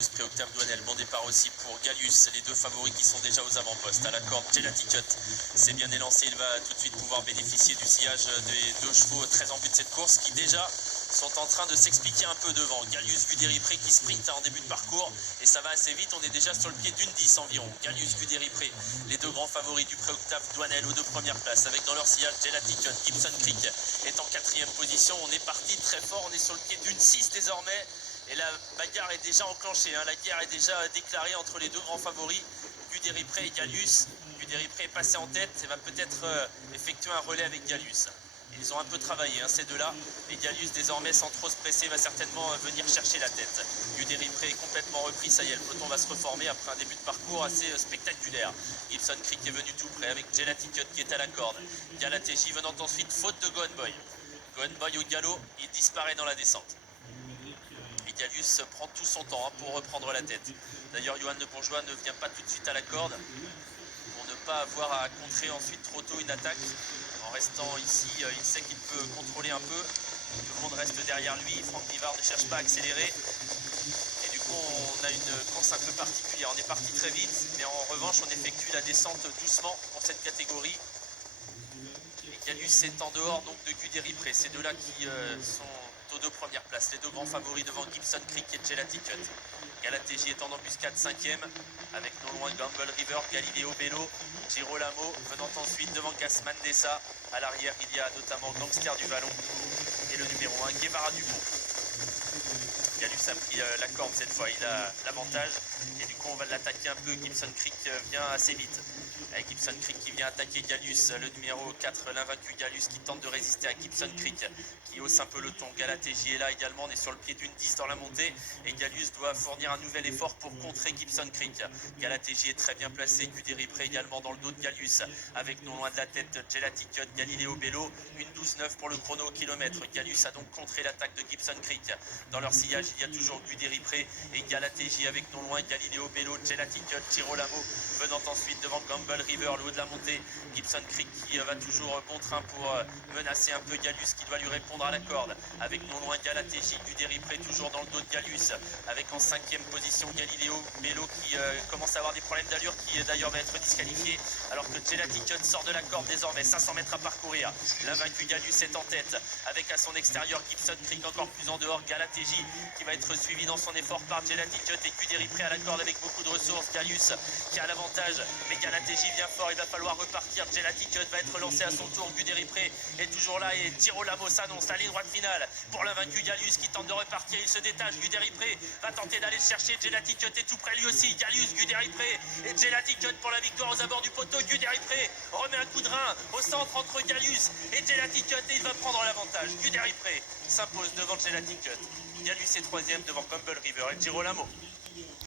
Octave Douanel, bon départ aussi pour Gallius, les deux favoris qui sont déjà aux avant-postes. À la corde, Gelati Cut s'est bien élancé, il va tout de suite pouvoir bénéficier du sillage des deux chevaux très en vue de cette course qui déjà sont en train de s'expliquer un peu devant. Gallius Guderipré qui sprint en début de parcours et ça va assez vite, on est déjà sur le pied d'une 10 environ. Gallius Guderipré, les deux grands favoris du pré-octave Douanel aux deux premières places avec dans leur sillage Gelati Cut. Gibson Creek est en quatrième position, on est parti très fort, on est sur le pied d'une 6 désormais. Et la bagarre est déjà enclenchée, la guerre est déjà déclarée entre les deux grands favoris, Guderipré et Gallius. Guderipré est passé en tête et va peut-être effectuer un relais avec Gallius. Ils ont un peu travaillé, ces deux-là. Et Gallius, désormais, sans trop se presser, va certainement venir chercher la tête. Guderipré est complètement repris, ça y est, le peloton va se reformer après un début de parcours assez spectaculaire. Gibson Creek est venu tout près avec Gelati Cut qui est à la corde. Galatéji venant ensuite, faute de Gohan Boy. Gohan Boy au galop, il disparaît dans la descente. Gallius prend tout son temps pour reprendre la tête. D'ailleurs, Johan Le Bourgeois ne vient pas tout de suite à la corde pour ne pas avoir à contrer ensuite trop tôt une attaque. En restant ici, il sait qu'il peut contrôler un peu. Tout le monde reste derrière lui. Franck Nivard ne cherche pas à accélérer. Et du coup, on a une course un peu particulière. On est parti très vite, mais en revanche, on effectue la descente doucement pour cette catégorie. Et Gallius est en dehors donc de Guderipré. Ces deux-là qui sont aux deux premières places, les deux grands favoris devant Gibson Creek et Gelati Cut. Galatéji est en embuscade 5e avec non loin Gamble River, Galileo Bello, Girolamo venant ensuite devant Gasman Dessa. À l'arrière, il y a notamment Gangster du Vallon et le numéro 1 Guevara Dupont. Gallius a pris la corde cette fois, il a l'avantage et du coup on va l'attaquer un peu. Gibson Creek vient assez vite. Avec Gibson Creek qui vient attaquer Gallius, le numéro 4, l'invaincu Gallius qui tente de résister à Gibson Creek, qui hausse un peu le ton. Galatéji est là également, on est sur le pied d'une 10 dans la montée et Gallius doit fournir un nouvel effort pour contrer Gibson Creek. Galatéji est très bien placé, Guderipré également dans le dos de Gallius, avec non loin de la tête Gelati Cut, Galileo Bello, une 12-9 pour le chrono au kilomètre. Gallius a donc contré l'attaque de Gibson Creek. Dans leur sillage, il y a toujours Guderipré et Galatéji avec non loin Galileo Bello, Gelati Cut, Girolamo venant ensuite devant Gamble River, le haut de la montée. Gibson Creek qui va toujours bon train pour menacer un peu Gallius qui doit lui répondre à la corde. Avec non loin Galatéji, Guderipré toujours dans le dos de Gallius. Avec en 5e position Galileo Bello qui commence à avoir des problèmes d'allure, qui d'ailleurs va être disqualifié. Alors que Gelati Cut sort de la corde désormais, 500 mètres à parcourir. L'invaincu Gallius est en tête. Avec à son extérieur Gibson Creek encore plus en dehors. Galatéji qui va être suivi dans son effort par Gelati Cut et Guderipré à la corde avec beaucoup de ressources. Gallius qui a l'avantage, mais Galatéji vient fort, il va falloir repartir. Gelati Cut va être lancé à son tour. Guderipré est toujours là et Girolamo s'annonce, la ligne droite finale pour l'invaincu Gallius qui tente de repartir, il se détache. Guderipré va tenter d'aller le chercher. Gelati Cut est tout près lui aussi. Gallius, Guderipré et Gelati Cut pour la victoire aux abords du poteau. Guderipré remet un coup de rein au centre entre Gallius et Gelati Cut et il va prendre l'avantage. Guderipré s'impose devant Gelati Cut. Gallius est 3e devant Gamble River et Girolamo.